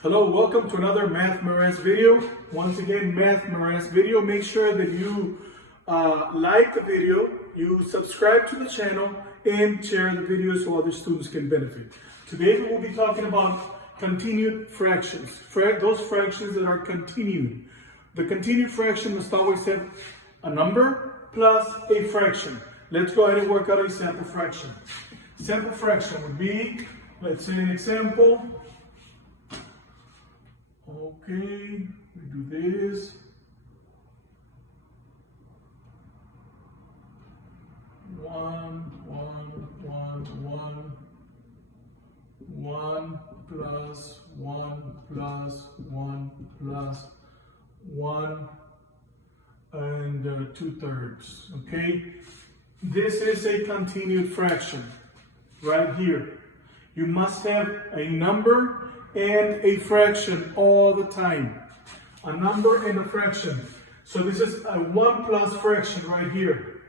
Hello, welcome to another Math Morass video. Once again, Math Morass video. Make sure that you like the video, you subscribe to the channel, and share the video so other students can benefit. Today we will be talking about continued fractions, those fractions that are continued. The continued fraction must always have a number plus a fraction. Let's go ahead and work out a sample fraction. Sample fraction would be, let's say an example. Okay, we do this. 1 plus 1 plus 1 plus 1 and 2/3. Okay, this is a continued fraction right here. You must have a number and a fraction all the time. A number and a fraction. So this is a 1 plus fraction right here.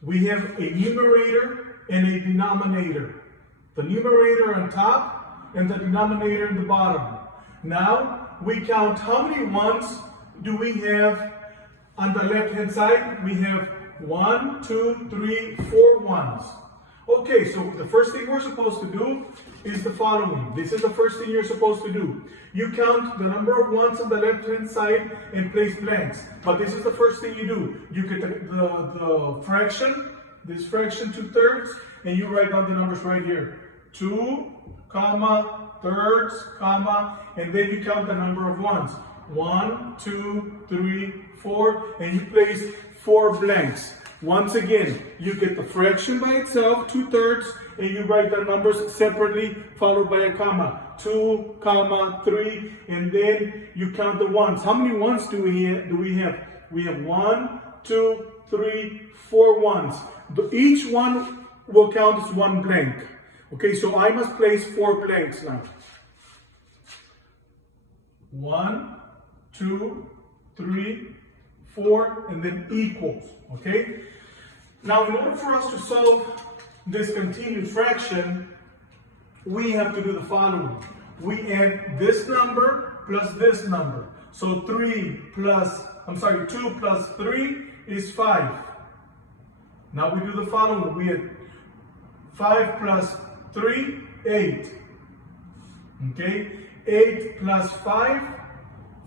We have a numerator and a denominator. The numerator on top and the denominator in the bottom. Now we count how many ones do we have on the left hand side. We have 1, 2, 3, 4 ones. Okay, so the first thing we're supposed to do is the following. This is the first thing you're supposed to do. You count the number of ones on the left-hand side and place blanks. But this is the first thing you do. You get the fraction, this fraction 2/3, and you write down the numbers right here. 2, comma, thirds, comma, and then you count the number of ones. 1, 2, 3, 4, and you place 4 blanks. Once again, you get the fraction by itself, 2/3, and you write the numbers separately, followed by a comma. 2, comma, 3, and then you count the ones. How many ones do we have? We have 1, 2, 3, 4 ones. Each one will count as 1 blank. Okay, so I must place 4 blanks now. 1, 2, 3, 4, and then equals. Okay? Now, in order for us to solve this continued fraction, we have to do the following. We add this number plus this number. So 2 plus 3 is 5. Now we do the following. We add 5 plus 3, 8. Okay? 8 plus 5,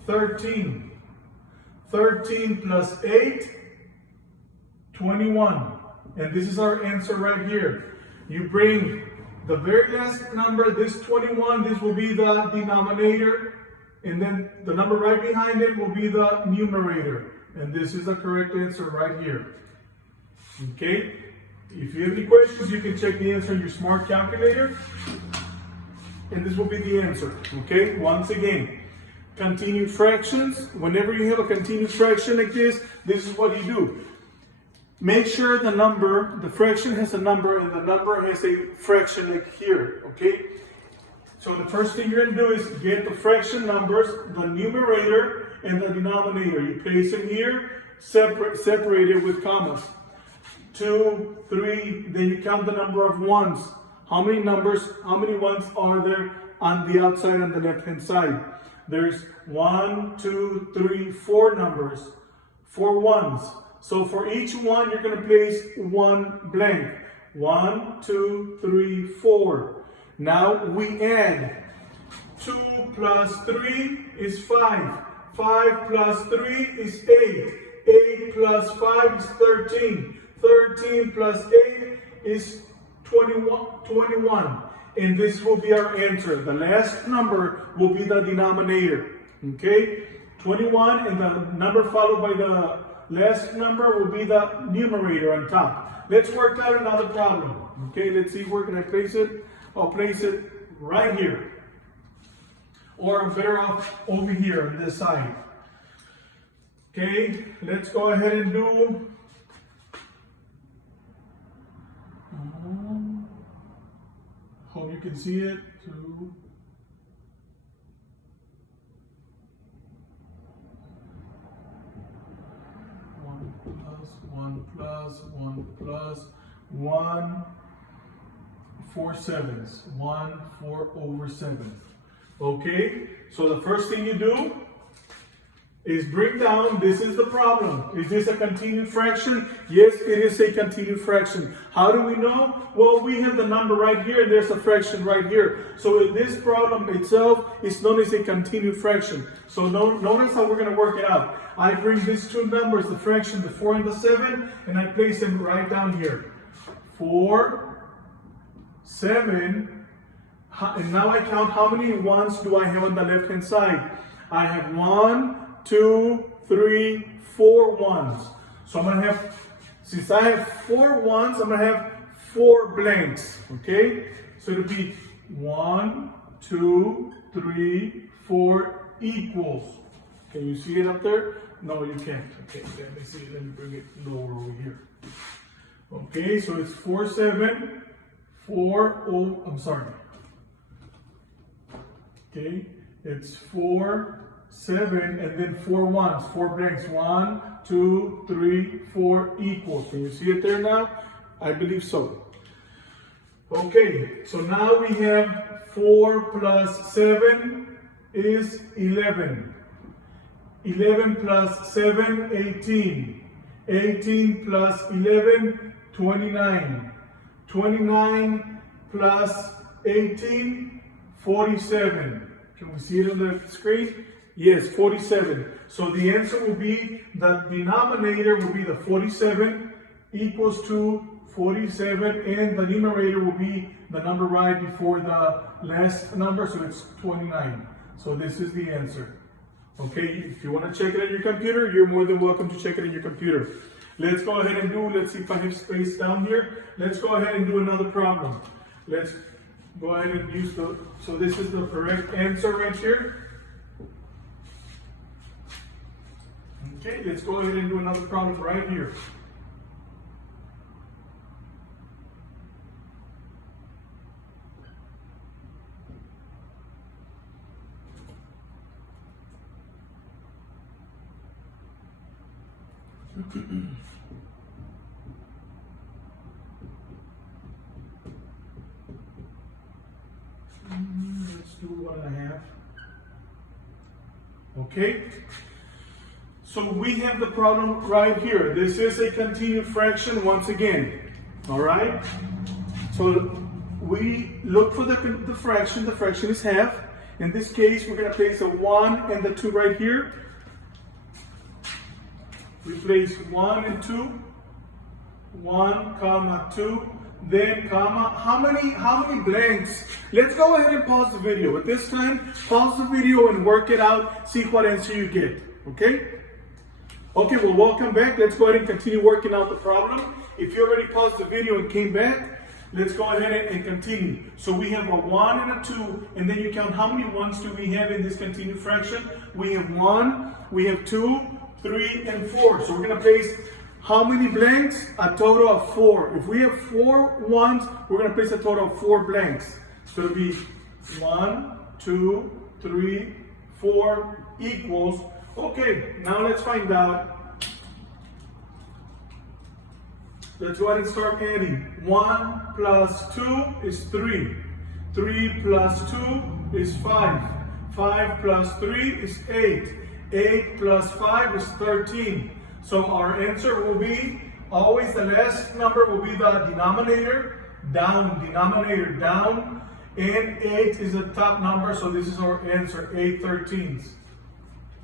13. 13 plus 8, 21. And this is our answer right here. You bring the very last number, this 21, this will be the denominator. And then the number right behind it will be the numerator. And this is the correct answer right here. Okay? If you have any questions, you can check the answer on your smart calculator. And this will be the answer. Okay? Once again. Continued fractions. Whenever you have a continued fraction like this is what you do. Make sure the fraction has a number and the number has a fraction like here, okay? So the first thing you're going to do is get the fraction numbers, the numerator and the denominator. You place them here, separated with commas. 2, 3, then you count the number of ones. How many ones are there on the outside on the left-hand side? There's 1, 2, 3, 4 numbers, 4 ones. So for each one, you're going to place 1 blank. 1, 2, 3, 4. Now we add. 2 plus 3 is 5. 5 plus 3 is 8. 8 plus 5 is 13. 13 plus 8 is 21. And this will be our answer. The last number will be the denominator. Okay? 21, and the number followed by the last number will be the numerator on top. Let's work out another problem. Okay, let's see where can I place it. I'll place it right here. Or I'm better off over here on this side. Okay, let's go ahead and do hope you can see it. 2. One plus 1, 4 sevens. 1, 4 over 7. Okay, so the first thing you do is bring down, this is the problem. Is this a continued fraction? Yes, it is a continued fraction. How do we know? Well, we have the number right here and there's a fraction right here. So this problem itself is known as a continued fraction. So notice how we're going to work it out. I bring these two numbers, the fraction, the 4 and the 7, and I place them right down here. 4, 7, and now I count how many ones do I have on the left hand side. I have 1, 2, 3, 4 ones. So I'm going to have, since I have 4 ones, I'm going to have 4 blanks. Okay? So it'll be 1, 2, 3, 4 equals. Can you see it up there? No, you can't. Okay, let me see. Let me bring it lower over here. Okay, so it's 4, 7, 4, oh, I'm sorry. Okay, it's 4, 7, and then 4 ones, 4 blanks. 1, 2, 3, 4 equals. Can you see it there now? I believe so. Okay, so now we have 4 plus 7 is 11. 11 plus 7, 18. 18 plus 11, 29. 29 plus 18, 47. Can we see it on the screen? Yes, 47. So the answer will be, the denominator will be the 47 equals to 47, and the numerator will be the number right before the last number, so it's 29. So this is the answer. Okay, if you want to check it on your computer, you're more than welcome to check it on your computer. Let's go ahead and do, let's see if I have space down here. Let's go ahead and do another problem. Let's go ahead and use the, so this is the correct answer right here. Okay, let's go ahead and do another problem right here. Let's do 1.5. Okay, so we have the problem right here. This is a continued fraction once again. All right, so we look for the fraction. The fraction is half. In this case, we're going to place a 1 and the 2 right here. We place 1 and 2, 1, comma, 2, then comma, how many blanks? Let's go ahead and pause the video. At this time, pause the video and work it out, see what answer you get, okay? Okay, well, welcome back. Let's go ahead and continue working out the problem. If you already paused the video and came back, let's go ahead and continue. So we have a 1 and a 2, and then you count how many ones do we have in this continued fraction? We have 1, we have 2, 3, and 4. So we're going to place how many blanks? A total of 4. If we have 4 ones, we're going to place a total of 4 blanks. So it'll be 1, 2, 3, 4 equals. Okay, now let's find out. Let's go ahead and start adding. 1 plus 2 is 3. 3 plus 2 is 5. 5 plus 3 is 8. 8 plus 5 is 13. So our answer will be, always the last number will be the denominator down, and 8 is the top number, so this is our answer, 8/13.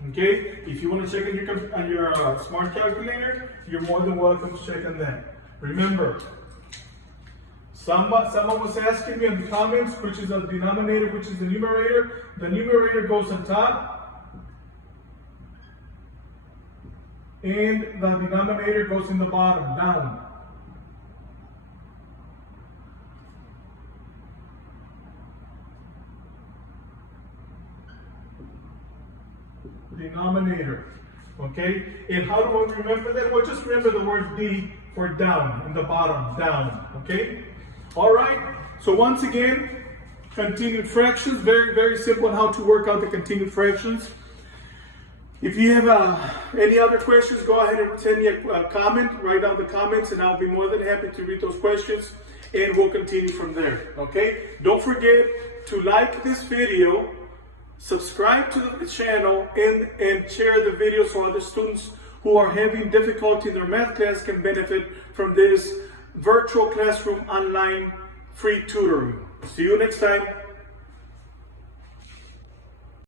Okay, if you want to check on your smart calculator, you're more than welcome to check on that. Remember, someone was asking me in the comments, which is the denominator, which is the numerator. The numerator goes on top, and the denominator goes in the bottom, down. Denominator, okay? And how do I remember that? Well, just remember the word D for down, in the bottom, down, okay? All right, so once again, continued fractions, very, very simple on how to work out the continued fractions. If you have any other questions, go ahead and send me a comment, write down the comments, and I'll be more than happy to read those questions, and we'll continue from there, okay? Don't forget to like this video, subscribe to the channel and share the video so other students who are having difficulty in their math class can benefit from this virtual classroom online free tutoring. See you next time.